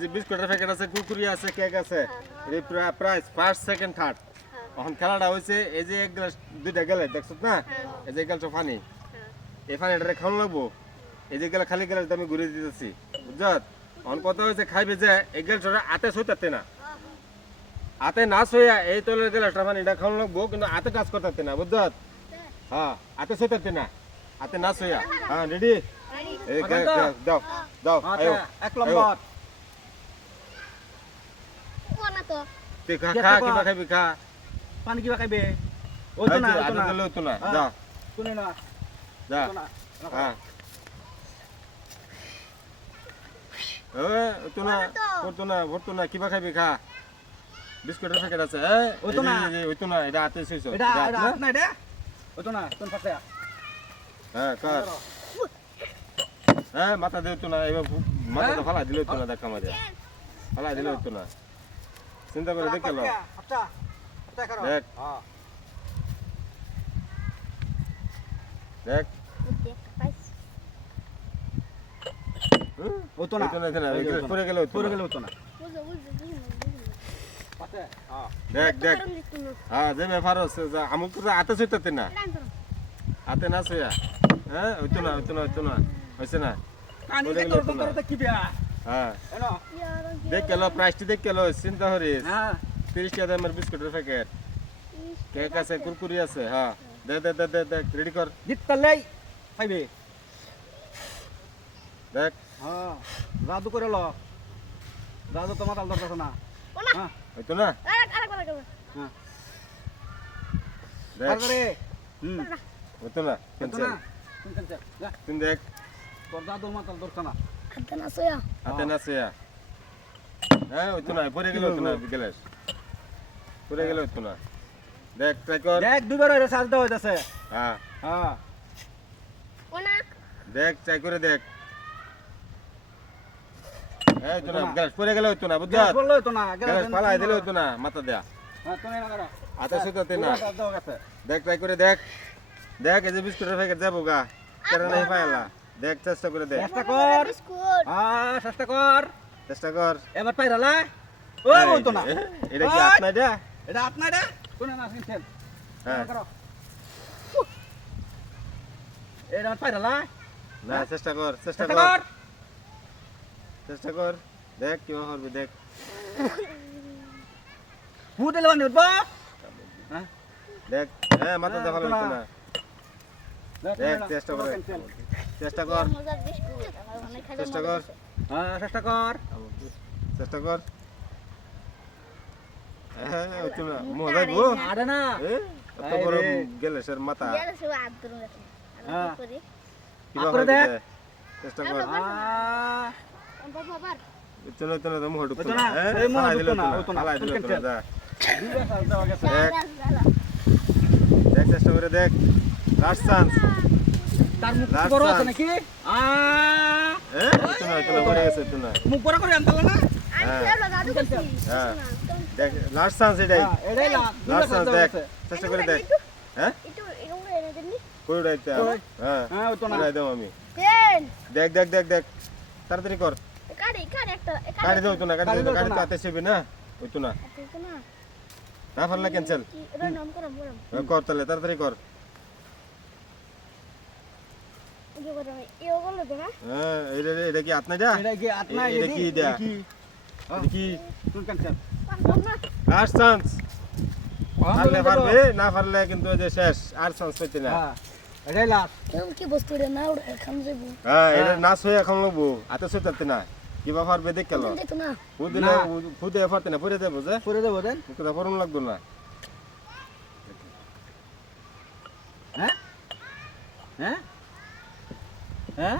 যে বিস্কুটের প্যাকেট আছে কুকুরি আছে কেক আছে এই প্রাইস ফার্স্ট সেকেন্ড থার্ড এখন খেলাটা হয়েছে এই যে এক গ্লাস দুইটা গেলে দেখছ না? এই যে গেলছো পানি এই পানিটা খাওয়ানো লাগবো? এই যে গেলে খালি গেলে আমি ঘুরে দিতেছি। বুঝছত এখন কথা হয়েছে খাইবে যে এই গেলটা আতে সইতাতে না। আতে না সইয়া এই তলের গেলাসটা পানিটা খাওয়ানো লাগবো কিন্তু আতে টাচ করতে না বুঝছত হ্যাঁ আতে সইতাতে না। আতে না সইয়া। হ্যাঁ রেডি দাও দাও আচ্ছা এক নম্বর তো। তুই খা কে খা কিবা খাবি খা। পানি কিবা খাইবে ওই তো না ওই তো না আদা তো না। যা। শুনে না? যা। ওই তো না হ্যাঁ এ তো না করতো না ভরতো না কিবা খাবি খা। বিস্কুটের প্যাকেট আছে। ওই তো না। ওই তো না এটা হাতে শেষ এটা এটা না এটা ওই তো না কোন পাশে হ্যাঁ কর হ্যাঁ মাথা দিও তো না এবার মাথাটা ফালা দিলে তো না দেখা মাঝে ফালা দিলে তো না চিন্তা করে দেখে লো আচ্ছা আচ্ছা করো দেখ দেখ বুদ্ধি একটা পাইছ হুম? ওই তো না। পড়ে গেলে পড়ে গেলে ওই না। হ্যাঁ। দেখ দেখ। হ্যাঁ যে ব্যাপার আছে আমুক তো হাতে না। রান না সইয়া হ্যাঁ না না না। না। কি বিয়া হ্যাঁ। দেখ গেল প্রাইসটি দেখ গেল চিন্তা করিস। হ্যাঁ। তিরিশ টাকা দামের বিস্কুটের প্যাকেট কেক আছে কুরকুরি আছে হ্যাঁ। দে দে দে দে দেখ রেডি কর। জিততালেই খাইবে। দেখ। হ্যাঁ। জাদু করে ল। জাদু তো মাতাল দরকার না। হ্যাঁ। ওই তো না হ্যাঁ। দেখ। হুম। ওই তো না। তুমি দেখ। তোর জাদু মাতাল দরকার না। হাতে না সোয়া হাতে না হ্যাঁ ওই তো না পরে গেলে তো না গেলেস। পরে গেলে তো না দেখ ট্রাই কর। দেখ দুবার হইরে সাজ দেওয়া হইতাছে। হ্যাঁ। হ্যাঁ। ওনা। দেখ ট্রাই করে দেখ। এই তো না তো না। পরে গেলে হইতো না বুঝছ? তো না গ্যাস পালাই দিলে হইতো না মাথা দেয়া। হ্যাঁ তুমি না করো হাতে সুতাতে না সাজ দেওয়া দেখ ট্রাই করে দেখ। দেখ এই যে বিস্কুটের প্যাকেট যাব গা। পাইলা দেখ চেষ্টা করে দেখ। চেষ্টা কর। হ্যাঁ চেষ্টা কর। চেষ্টা কর। এবার পাইরালা ও বলতো না। এটা কি আপনার দেয়া? এটা আপনার এটা কোন না শুনছেন হ্যাঁ। করো। এটা পাইরালা না চেষ্টা কর চেষ্টা কর। চেষ্টা কর। দেখ কিবা করবি দেখ। ফুট বানি উঠবো। হ্যাঁ। দেখ হ্যাঁ মাথা হ্যাঁ, দেখা হইতো হইতো না। না দেখ চেষ্টা করে। চেষ্টা কর। চেষ্টা কর। হ্যাঁ চেষ্টা কর। চেষ্টা কর। হ্যাঁ। গেলে মাথা হ্যাঁ। চেষ্টা কর। চলো চলো তো মুখ ঢুকতো না। হ্যাঁ ফালাই দিলে হইতো না। ফালাই দিলে হইতো না, দেখ। দেখ চেষ্টা করে দেখ। লাস্ট চান্স তার মুখ বড় আছে. নাকি? হ্যাঁ মুখ বড় করে আনতাল না। আমি হ্যাঁ। খেলব দাদু করছি হ্যাঁ। শোনা, তুমি- দেখ লাস্ট চান্স এটাই। হ্যাঁ, এটাই না দুইবার লাস্ট সাজ চান্স দেওয়া দেখ। চেষ্টা করে দেখ। হ্যাঁ? একটু এগুলো এনে দিনি কই উড়াইতে হ্যাঁ। হ্যাঁ হইতো না। উড়াই দাও আমি। দেখ দেখ দেখ দেখ। তাড়াতাড়ি কর। কাড়ি কাড়ি একটা গাড়ি দাও তো না দাও তো না। না হইতো না পারলে ক্যান্সেল কর তাহলে তাড়াতাড়ি কর। হ্যাঁ কি কি কি? কি কি না কিন্তু শেষ আর চান্স না কি না ওটা খাম যাব হ্যাঁ এটা এখন সুতাতে না কিবা পারবে দেখ কেন দেখো না না। ফুদে পারতে না পরে দেবো যে লাগতো না হ্যাঁ